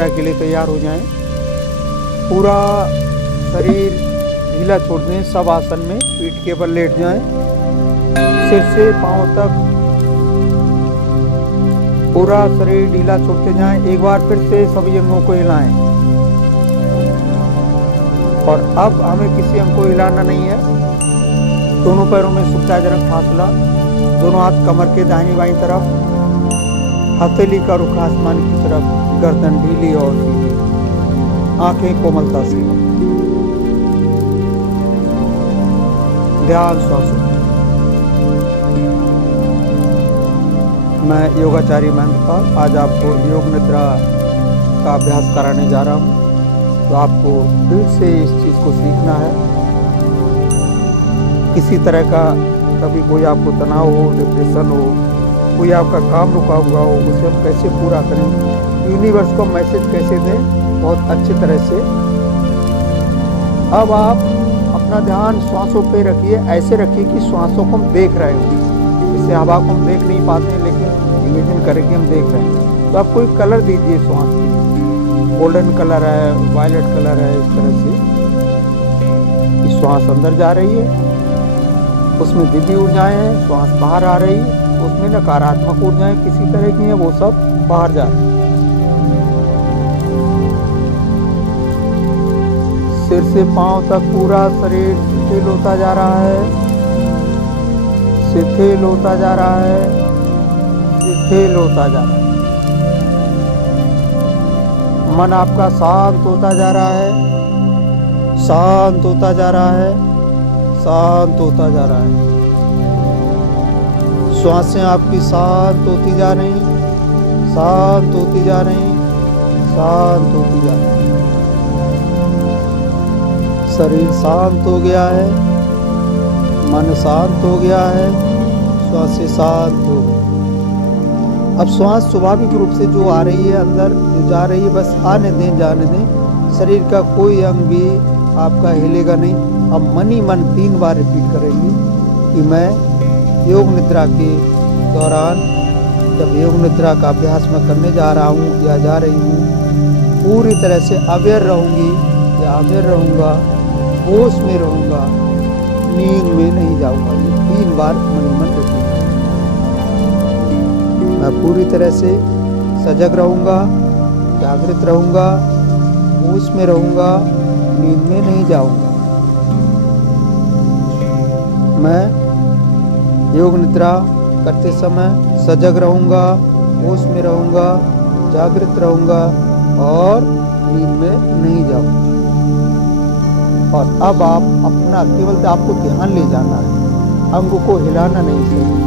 निद्रा के लिए तैयार हो जाएं। पूरा शरीर ढीला छोड़ दें, सब आसन में पीठ के बल लेट जाएं। सिर से पांव तक पूरा शरीर ढीला छोड़ते जाएं। एक बार फिर से सभी अंगों को हिलाएं। और अब हमें किसी अंग को हिलाना नहीं है। दोनों पैरों में सुविधाजनक फासला, दोनों हाथ कमर के दाहिनी बाईं तरफ, हथेली का रुख आसमान की तरफ, गर्दन ढीली और सीधी, आंखें कोमलता से। ध्यान श्वासों। मैं योगाचार्य महेंद्रपाल आज आपको योग निद्रा का अभ्यास कराने जा रहा हूँ। तो आपको दिल से इस चीज़ को सीखना है। किसी तरह का कभी कोई आपको तनाव हो, डिप्रेशन हो, कोई आपका काम रुका हुआ हो, उसे हम कैसे पूरा करें, यूनिवर्स को मैसेज कैसे दें, बहुत अच्छी तरह से। अब आप अपना ध्यान श्वासों पे रखिए। ऐसे रखिए कि श्वासों को हम देख रहे हो। इससे हवा को हम देख नहीं पाते हैं, लेकिन इमेजिन करें कि हम देख रहे हैं। तो आप कोई कलर दीजिए श्वास के, गोल्डन कलर है, वायलेट कलर है, इस तरह से। श्वास अंदर जा रही है, उसमें दिव्य ऊर्जाएं हैं। श्वास बाहर आ रही है, उसमें नकारात्मक ऊर्जाएं किसी तरह की हैं, वो सब बाहर जा रही है। सिर से पांव तक पूरा शरीर शिथिल होता जा रहा है, शिथिल होता जा रहा है, शिथिल होता जा रहा है। मन आपका शांत होता जा रहा है, शांत होता जा रहा है, शांत होता जा रहा है। श्वासें आपकी शांत होती जा रही, शांत होती जा रही, शांत होती जा रही। शरीर शांत हो गया है, मन शांत हो गया है, श्वासें शांत हो गई। अब श्वास स्वाभाविक रूप से जो आ रही है अंदर, जो जा रही है, बस आने दें, जाने दें। शरीर का कोई अंग भी आपका हिलेगा नहीं। अब मन ही मन 3 बार रिपीट करेंगे कि मैं योग निद्रा के दौरान, जब योग निद्रा का अभ्यास मैं करने जा रहा हूँ या जा रही हूँ, पूरी तरह से अवेयर रहूँगी या अवेयर रहूँगा, होश में रहूँगा, नींद में नहीं जाऊँगा। ये 3 बार मन ही मन रिपीट। मैं पूरी तरह से सजग रहूँगा, जागृत रहूँगा, होश में रहूँगा, नींद में नहीं जाऊँगा। मैं योग निद्रा करते समय सजग रहूँगा, होश में रहूँगा, जागृत रहूँगा और नींद में नहीं जाऊँगा। और अब आप अपना केवल आपको ध्यान ले जाना है, अंग को हिलाना नहीं चाहिए।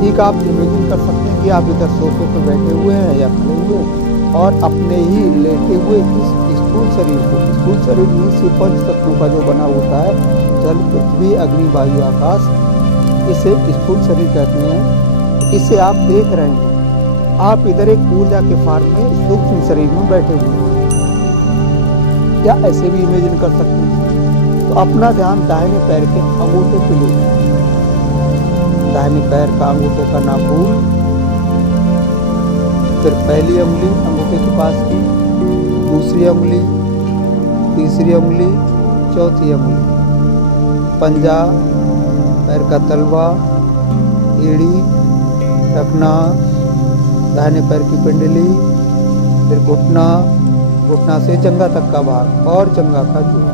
ठीक, आप इमेजिन कर सकते हैं कि आप इधर सोफे पर बैठे हुए हैं या खड़े हुए और अपने ही लेटे हुए इस स्थूल शरीर को, स्थूल शरीर में से 5 तत्वों का जो बना होता है, जल, पृथ्वी, अग्नि, वायु, आकाश, इसे स्थूल शरीर कहते हैं। इसे आप देख रहे हैं। आप इधर एक ऊर्जा के फॉर्म में सूक्ष्म शरीर में बैठे हुए हैं, या ऐसे भी इमेजिन कर सकते हैं। तो अपना ध्यान दाहिने पैर के अंगूठे पे ले जाए। दाहिने पैर का अंगूठे का नाखून, फिर पहली उंगली अंगूठे के पास की, दूसरी उंगली, तीसरी उंगली, चौथी उंगली, पंजा, पैर का तलवा, एड़ी, टखना, दाहिने पैर की पिंडली, फिर घुटना, घुटना से जंघा तक का भाग और जंघा का जोड़।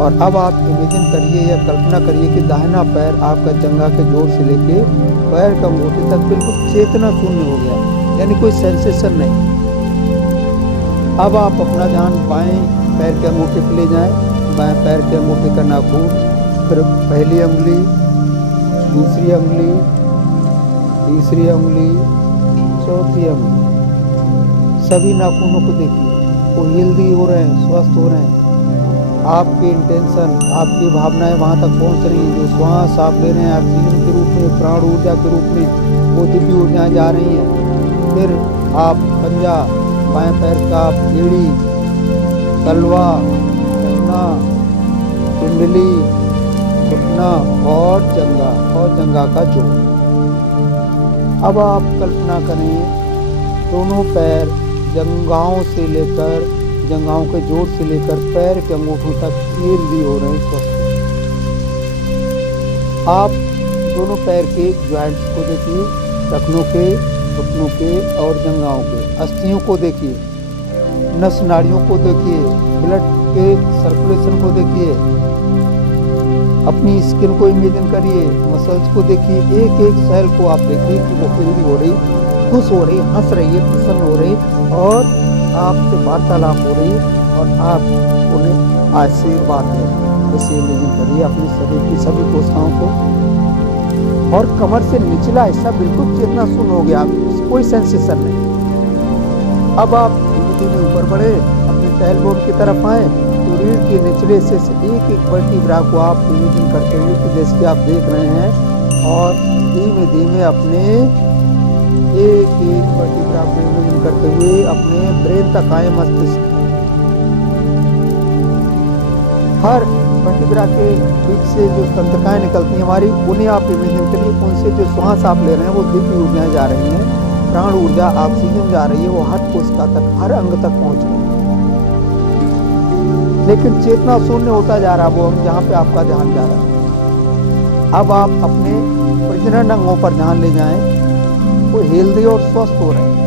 और अब आप इमेजिन करिए या कल्पना करिए कि दाहिना पैर आपका जंघा के जोड़ से लेके पैर का अंगूठे तक बिल्कुल चेतना शून्य हो गया, यानी कोई सेंसेशन नहीं। अब आप अपना ध्यान बाएं पैर के अंगूठे पे ले जाएं। बाएं पैर के अंगूठे का नाखून, फिर पहली उंगली, दूसरी उंगली, तीसरी उंगली, चौथी उंगली, सभी नाखूनों को देखिए, वो हेल्दी हो रहे हैं, स्वस्थ हो रहे हैं। आपकी इंटेंशन, आपकी भावनाएं वहाँ तक पहुँच रही हैं। जो श्वास आप ले रहे हैं ऑक्सीजन के रूप में, प्राण ऊर्जा के रूप में, वो दिव्य ऊर्जाएं जा रही हैं। फिर आप पंजा, बाएं पैर का एड़ी, तलवा, टखना, पिंडली, घुटना और जंघा का जोड़। अब आप कल्पना करें दोनों पैर जंघाओं के जोड़ से लेकर पैर के अंगूठों तक हेल्दी हो रहे हैं, स्वस्थ। आप दोनों पैर के ज्वाइंट्स को देखिए, टखनों के, घुटनों के और जंघाओं के अस्थियों को देखिए, नस नाड़ियों को देखिए, ब्लड के सर्कुलेशन को देखिए, अपनी स्किन को इमेजिन करिए, मसल्स को देखिए, एक एक सेल को आप देखिए कि वो हेल्दी हो रही, खुश हो रही, हंस रही है, प्रसन्न हो रही और आपसे वार्तालाप हो रही और आप उन्हें आशीर्वाद दे रहे हैं। इसे इमेजिन करिए अपने शरीर की सभी कोशिकाओं को, और कमर से निचला हिस्सा बिल्कुल चेतना शून्य हो गया, कोई सेंसेशन नहीं। अब आप धीरे धीरे ऊपर बढ़े, अपने टेलबोन की तरफ आए तो रीढ़ के निचले हिस्से से एक एक वर्टिब्रा को आप इमेजिन करते हुए कि जैसे कि आप देख रहे हैं, और धीमे धीमे अपने एक एक वर्टिब्रा को इमेजिन करते हुए अपने ब्रेन तक आए, मस्तिष्क। हर वर्टिब्रा के बीच से जो तंत्रिकाएं निकलती हैं हमारी, उन्हें आप इमेजिन करिए, उनसे जो श्वास आप ले रहे हैं वो दिव्य ऊर्जाएं जा रही हैं, प्राण ऊर्जा, ऑक्सीजन जा रही है, वो हर कोशिका तक, हर अंग तक पहुंच रही है। लेकिन चेतना शून्य होता जा रहा है वो अंग जहाँ पे आपका ध्यान जा रहा है। अब आप अपने प्रजनन अंगों पर ध्यान ले जाएं, वो हेल्दी और स्वस्थ हो रहे हैं।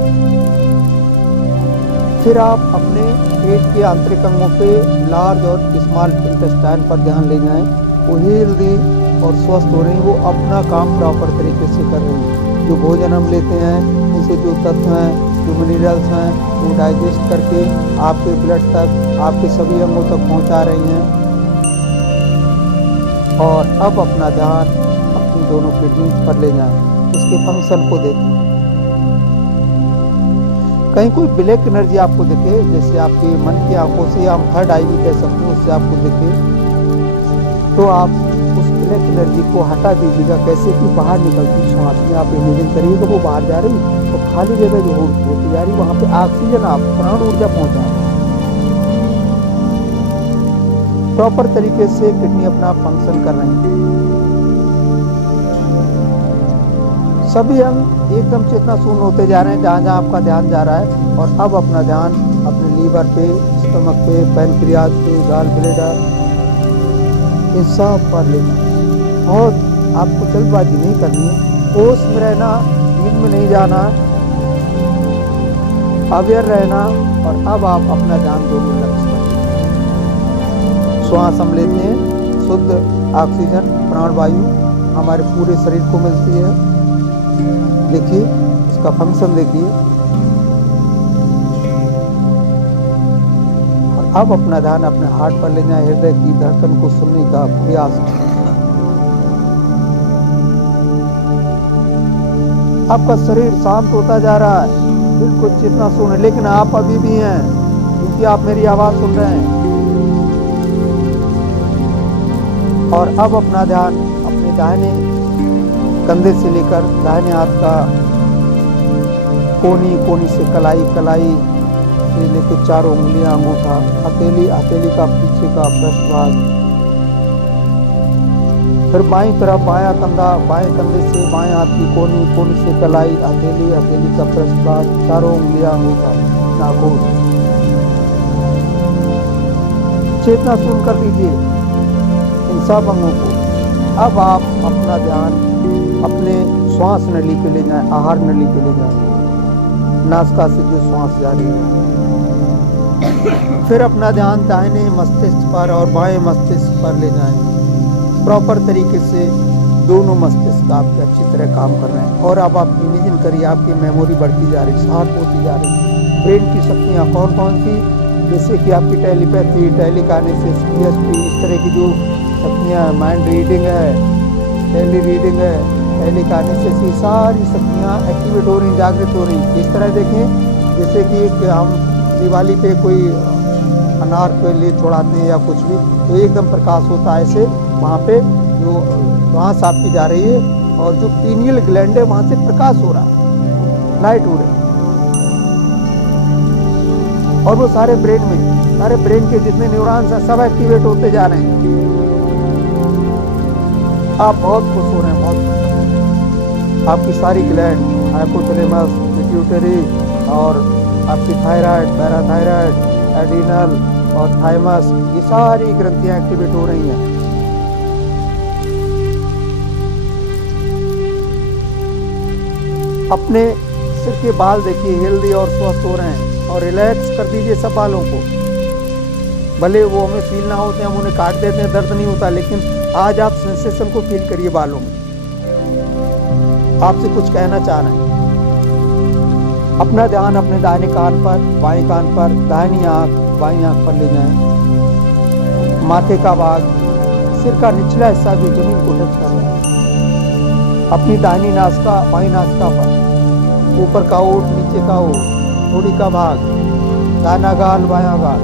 फिर आप अपने पेट के आंतरिक अंगों पे, लार्ज और स्मॉल इंटेस्टाइन पर ध्यान ले जाएं, वो हेल्दी और स्वस्थ हो रही हैं, वो अपना काम प्रॉपर तरीके से कर रही हैं। जो भोजन हम लेते हैं उनसे जो तत्व हैं, जो मिनरल्स हैं, वो डाइजेस्ट करके आपके ब्लड तक, आपके सभी अंगों तक पहुंचा रही हैं। और अब अपना ध्यान अपनी दोनों किडनीज पर ले जाएं, उसके फंक्शन को देखें। कहीं कोई ब्लैक एनर्जी आपको दिखे, जैसे आपके मन की आंखों से, हम थर्ड आई भी कह सकते हैं, उससे आपको दिखे, तो आप उस ब्लैक एनर्जी को हटा दीजिएगा। कैसे कि बाहर निकलती श्वास में आप इमेजिन करिएगा वो बाहर जा रही, तो खाली जगह जो होती जा रही, वहां पे ऑक्सीजन, आप प्राण ऊर्जा पहुंचा रहे। प्रॉपर तरीके से किडनी अपना फंक्शन कर रही है। सभी अंग एकदम चेतना शून्य होते जा रहे हैं जहाँ जहाँ आपका ध्यान जा रहा है। और अब अपना ध्यान अपने लीवर पे, स्टमक पे, पैनक्रियाज पे, गॉल ब्लैडर, इन सब पर लेना। और आपको जल्दबाजी नहीं करनी है, होश में रहना, नींद में नहीं जाना, अवेयर रहना। और अब आप अपना ध्यान दोनों लक्ष्य पर। श्वास हम लेते हैं, शुद्ध ऑक्सीजन, प्राणवायु हमारे पूरे शरीर को मिलती है। देखिए इसका फंक्शन देखिए। और अब अपना ध्यान अपने हार्ट पर ले जाए, हृदय की धड़कन को सुनने का प्रयास करें। आपका शरीर शांत होता जा रहा है, बिल्कुल चेतना शून्य, लेकिन आप अभी भी हैं क्योंकि आप मेरी आवाज सुन रहे हैं। और अब अपना ध्यान अपने दाहिने कंधे से लेकर दाहिने हाथ का कोनी से कलाई से लेकर चारों उंगलियां, अंगूठा, हथेली का पीछे का पृष्ठ भाग, फिर बाईं तरफ बायां कंधा, बाएं कंधे से बाएं हाथ की कोनी से कलाई, हथेली का पृष्ठ भाग, चारों उंगलियां, अंगूठा, नाखून। चेतना शून्य कर दीजिए इन सब अंगों को। अब आप अपना ध्यान अपने श्वास नली पे ले जाएं, आहार नली पे ले जाएं, नासिका से जो श्वास जा रही है। फिर अपना ध्यान दाहिने मस्तिष्क पर और बाएं मस्तिष्क पर ले जाएं। प्रॉपर तरीके से दोनों मस्तिष्क आपके अच्छी तरह काम कर रहे हैं। और अब आप इमेजिन करिए आपकी मेमोरी बढ़ती जा रही, शार्प होती जा रही। ब्रेन की शक्तियाँ कौन कौन सी, जैसे कि आपकी टेलीपैथी, टेलीकाइनेसिस, ESP, इस तरह की जो शक्तियाँ, माइंड रीडिंग है, टेली रीडिंग है, टेलीकाइनेसिस, ये सारी शक्तियाँ एक्टिवेट हो रही, जागृत हो रही। इस तरह देखें जैसे कि हम दिवाली पे कोई अनार के लिए छोड़ाते हैं या कुछ भी, तो एकदम प्रकाश होता है। ऐसे वहाँ पे जो श्वास आपकी जा रही है और जो पीनियल ग्लैंड है वहाँ से प्रकाश हो रहा है, लाइट हो रही है। और वो सारे ब्रेन के जितने न्यूरॉन्स हैं सब एक्टिवेट होते जा रहे हैं। आप बहुत खुश हो रहे हैं, बहुत खुश हो रहे हैं। आपकी सारी ग्लैंड, हाइपोथैलेमस, पिट्यूटरी और आपकी थायराइड, पैराथायराइड, एड्रिनल और थाइमस, ये सारी ग्रंथियां एक्टिवेट हो रही हैं। अपने सिर के बाल देखिए हेल्दी और स्वस्थ हो रहे हैं, और रिलैक्स कर दीजिए सब बालों को। भले वो हमें फील ना होते, हम उन्हें काट देते हैं, दर्द नहीं होता, लेकिन आज आप सेंसेशन को फील करिए बालों में। आपसे कुछ कहना चाह रहे हैं। अपना ध्यान अपने दाहिने कान पर, बाएं कान पर, दाहिनी आंख बाईं आंख पर ले जाएं। माथे का भाग, सिर का निचला हिस्सा जो जमीन को टच कर रहा है, अपनी दाहिनी नासिका बाईं नासिका पर, ऊपर का ओठ नीचे का ओठ, थोड़ी का भाग, दाहिना गाल बायां गाल।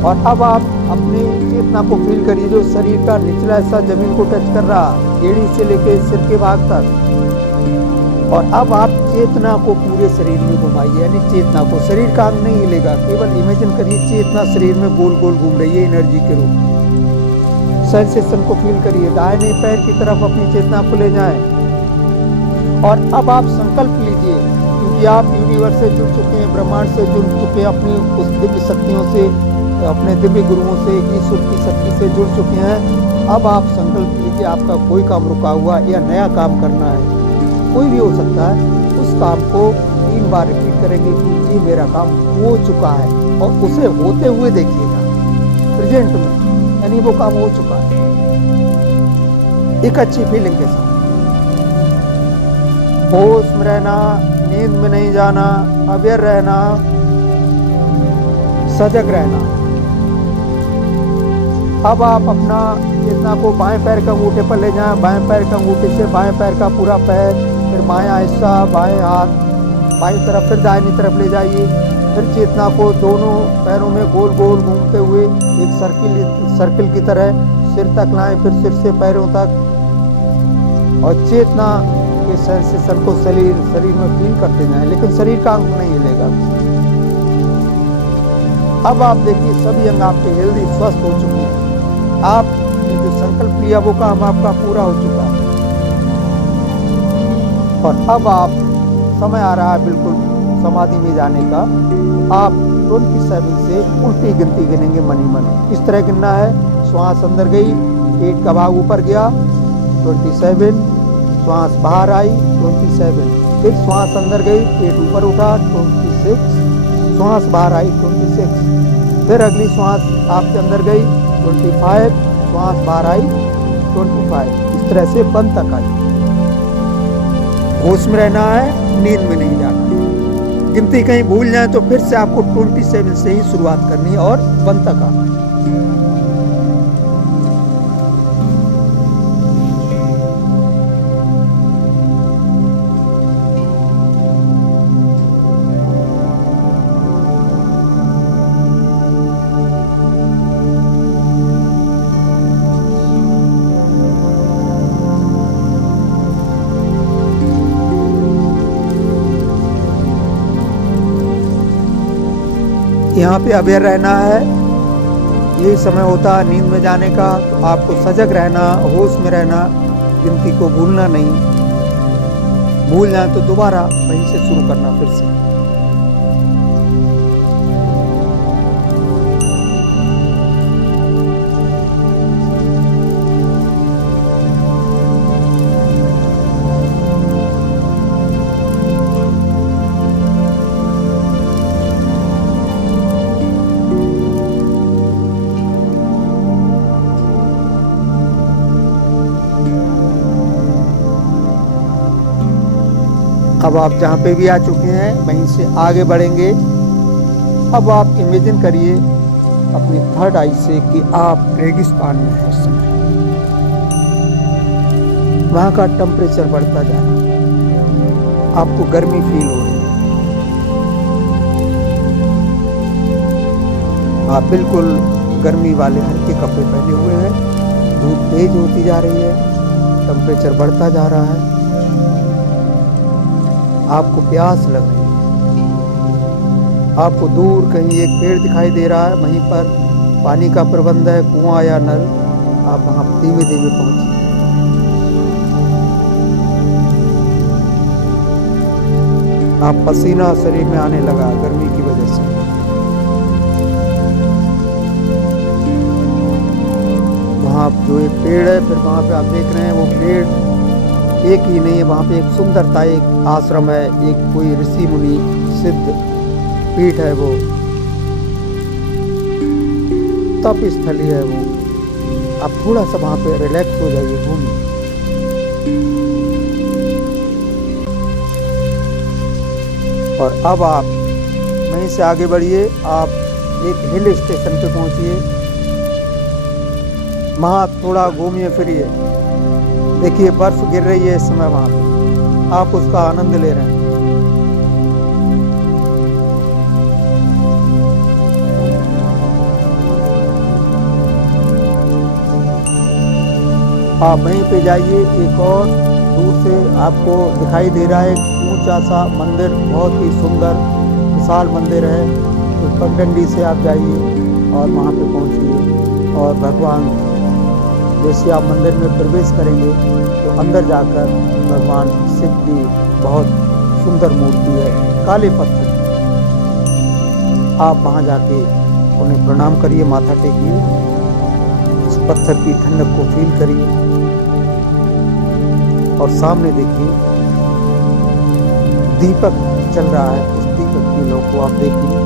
और अब आप अपनी चेतना को फील करिए जो शरीर का निचला हिस्सा जमीन को टच कर रहा है, एड़ी से लेकर सिर के भाग तक। और अब आप चेतना को पूरे शरीर में घुमाइए, यानी चेतना को, शरीर का अंग नहीं हिलेगा, केवल इमेजिन करिए चेतना शरीर में गोल गोल घूम रही है एनर्जी के रूप। सेंसेशन को फील करिए, दाहिने पैर की तरफ अपनी चेतना को ले जाएं। और अब आप संकल्प लीजिए, क्योंकि आप यूनिवर्स से जुड़ चुके हैं, ब्रह्मांड से जुड़ चुके हैं, अपनी उस दिव्य शक्तियों से, अपने दिव्य गुरुओं से, ईश्वर की शक्ति से जुड़ चुके हैं। अब आप संकल्प लीजिए, आपका कोई काम रुका हुआ या नया काम करना है, कोई भी हो सकता है, उस काम को 3 बार रिपीट करेंगे कि ये मेरा काम हो चुका है, और उसे होते हुए देखिएगा प्रेजेंट में, यानी वो काम हो चुका है एक अच्छी फीलिंग के साथ। होश में रहना, नींद में नहीं जाना, अवेयर रहना, सजग रहना। अब आप अपना चेतना को बाएं पैर के अंगूठे पर ले जाएं, बाएं पैर के अंगूठे से बाएं पैर का पूरा पैर, फिर बायां हिस्सा, बाएं हाथ, बाईं तरफ, फिर दाहिनी तरफ ले जाइए। फिर चेतना को दोनों पैरों में गोल गोल घूमते हुए एक सर्किल की तरह सिर तक लाएं, फिर सिर से पैरों तक, और चेतना के सेंसेशन को शरीर में फील करते जाएं, लेकिन शरीर का अंग नहीं हिलेगा। अब आप देखिए सभी अंग आपके हेल्दी स्वस्थ हो चुके हैं। आपने जो संकल्प लिया वो काम आपका पूरा हो चुका है। और अब आप, समय आ रहा है बिल्कुल समाधि में जाने का। आप 27 से उल्टी गिनती गिनेंगे मनी मन। इस तरह गिनना है, श्वास अंदर गई, पेट का भाग ऊपर गया, 27, श्वास बाहर आई, 27, फिर श्वास अंदर गई, पेट ऊपर उठा, 26, श्वास बाहर आई, 26, फिर अगली श्वास आपके अंदर गई, 25, श्वास बाहर आई, 25। इस तरह से बंद तक आई। होश में रहना है, नींद में नहीं जाना है। गिनती कहीं भूल जाए तो फिर से आपको 27 से ही शुरुआत करनी है और बंद तक आना है। यहाँ पे अवेयर रहना है, यही समय होता है नींद में जाने का। तो आपको सजग रहना, होश में रहना, गिनती को भूलना नहीं। भूल जाए तो दोबारा वहीं से शुरू करना फिर से। अब आप जहाँ पे भी आ चुके हैं वहीं से आगे बढ़ेंगे। अब आप इमेजिन करिए अपनी थर्ड आई से कि आप रेगिस्तान में हैं इस समय। वहाँ का टेम्परेचर बढ़ता जा रहा है, आपको गर्मी फील हो रही है। आप बिल्कुल गर्मी वाले हल्के कपड़े पहने हुए हैं। धूप तेज होती जा रही है, टेम्परेचर बढ़ता जा रहा है, आपको प्यास लग रही है। आपको दूर कहीं एक पेड़ दिखाई दे रहा है, वहीं पर पानी का प्रबंध है, कुआं या नल। आप वहाँ धीमे धीमे पहुँचिए। आप पसीना शरीर में आने लगा गर्मी की वजह से। वहाँ जो एक पेड़ है, फिर वहाँ पे आप देख रहे हैं वो पेड़ एक ही नहीं है, वहाँ पे एक सुंदरता, एक आश्रम है, एक कोई ऋषि मुनि सिद्ध पीठ है, वो तप स्थली है वो। आप थोड़ा सा वहाँ पे रिलैक्स हो जाइए, घूमिए। और अब आप वहीं से आगे बढ़िए, आप एक हिल स्टेशन पे पहुंचिए, वहाँ थोड़ा घूमिए फिरिए। देखिए बर्फ गिर रही है इस समय वहाँ पे, आप उसका आनंद ले रहे हैं। आप वहीं पे जाइए, एक और दूर से आपको दिखाई दे रहा है ऊंचा सा मंदिर, बहुत ही सुंदर विशाल मंदिर है। तो पगडंडी से आप जाइए और वहाँ पे पहुँचिए, और भगवान जैसे आप मंदिर में प्रवेश करेंगे तो अंदर जाकर भगवान शिव की बहुत सुंदर मूर्ति है, काले पत्थर। आप वहाँ जाके उन्हें प्रणाम करिए, माथा टेकिए, उस पत्थर की ठंडक को फील करिए। और सामने देखिए दीपक चल रहा है, उस दीपक की लौ को आप देखिए,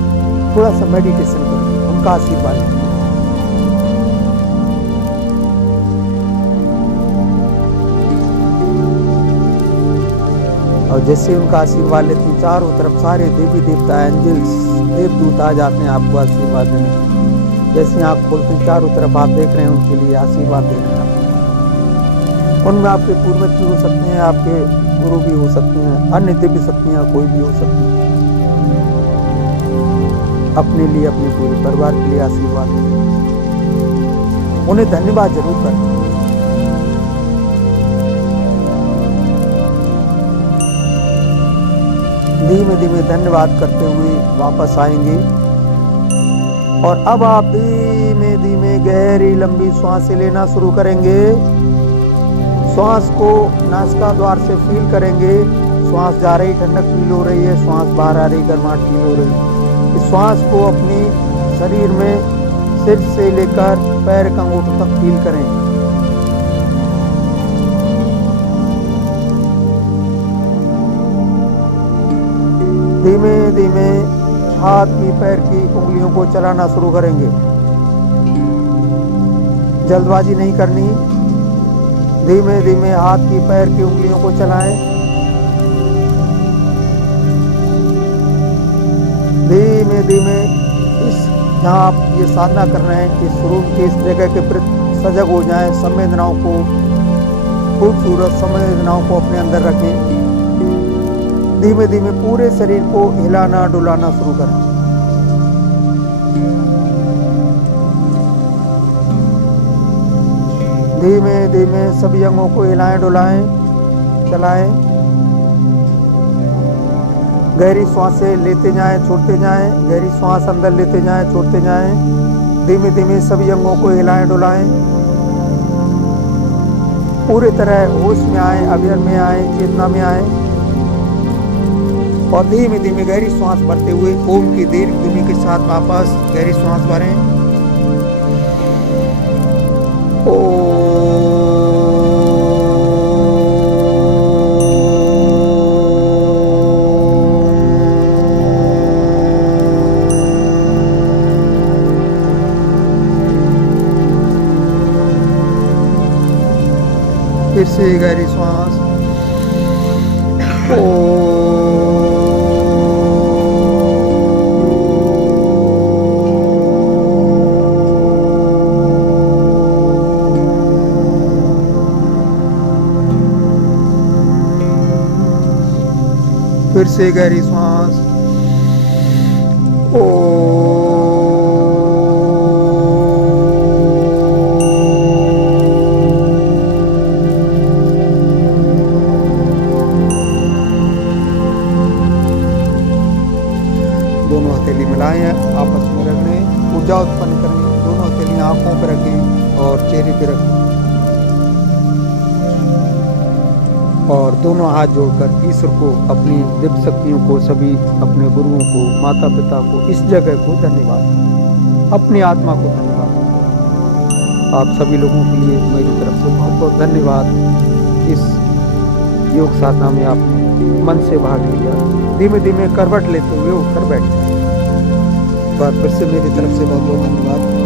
थोड़ा सा मेडिटेशन करिए, उनका आशीर्वाद लीजिए। और जैसे उनका आशीर्वाद लेते हैं, चारों तरफ सारे देवी देवता, एंजल्स, देवदूत आ जाते हैं आपको आशीर्वाद देने। जैसे आप बोलते हैं, चारों तरफ आप देख रहे हैं, उनके लिए आशीर्वाद दे रहे हैं। उनमें आपके पूर्वज भी हो सकते हैं, आपके गुरु भी हो सकते हैं, अन्य देवी शक्तियाँ कोई भी हो सकती हैं। अपने लिए, अपने पूरे परिवार के लिए आशीर्वाद दें, उन्हें धन्यवाद जरूर करें। धीमे धीमे धन्यवाद करते हुए वापस आएंगे। और अब आप धीमे धीमे गहरी लंबी सांसें लेना शुरू करेंगे। श्वास को नासिका द्वार से फील करेंगे, श्वास जा रही ठंडक फील हो रही है, श्वास बाहर आ रही गर्माहट फील हो रही है। इस श्वास को अपनी शरीर में सिर से लेकर पैर के अंगूठों तक फील करें। धीमे धीमे हाथ की पैर की उंगलियों को चलाना शुरू करेंगे, जल्दबाजी नहीं करनी। धीमे धीमे हाथ की पैर की उंगलियों को चलाएं। धीमे धीमे इस जहाँ आप ये साधना कर रहे हैं, इस रूम की इस जगह के प्रति सजग हो जाएं। संवेदनाओं को, खूबसूरत संवेदनाओं को अपने अंदर रखें। धीमे धीमे पूरे शरीर को हिलाना डुलाना शुरू करें। धीमे धीमे सभी अंगों को हिलाएं डुलाएं चलाएं। गहरी सांसें लेते जाएं, छोड़ते जाएं, गहरी सांस अंदर लेते जाएं, छोड़ते जाएं। धीमे धीमे सभी अंगों को हिलाएं डुलाएं, पूरी तरह होश में आए, अवेयर में आए, चेतना में आए। और धीमे धीमे गहरी सांस भरते हुए ओम की दीर्घ ध्वनि के साथ वापस गहरी सांस भरें। फिर से गहरी सांस। फिर से गहरी सांस। दोनों हथेली मिलाएं, आपस में रख लें, ऊर्जा उत्पन्न करें। दोनों हथेली आंखों पर रखें और चेहरे पर रखें। और दोनों हाथ जोड़कर ईश्वर को, अपनी दिव्य शक्तियों को, सभी अपने गुरुओं को, माता पिता को, इस जगह को धन्यवाद, अपनी आत्मा को धन्यवाद। आप सभी लोगों के लिए मेरी तरफ से बहुत बहुत धन्यवाद। इस योग साधना में आपने मन से भाग लिया। धीमे धीमे करवट लेते हुए उठकर बैठ जाए। एक बार फिर से मेरी तरफ से बहुत बहुत धन्यवाद।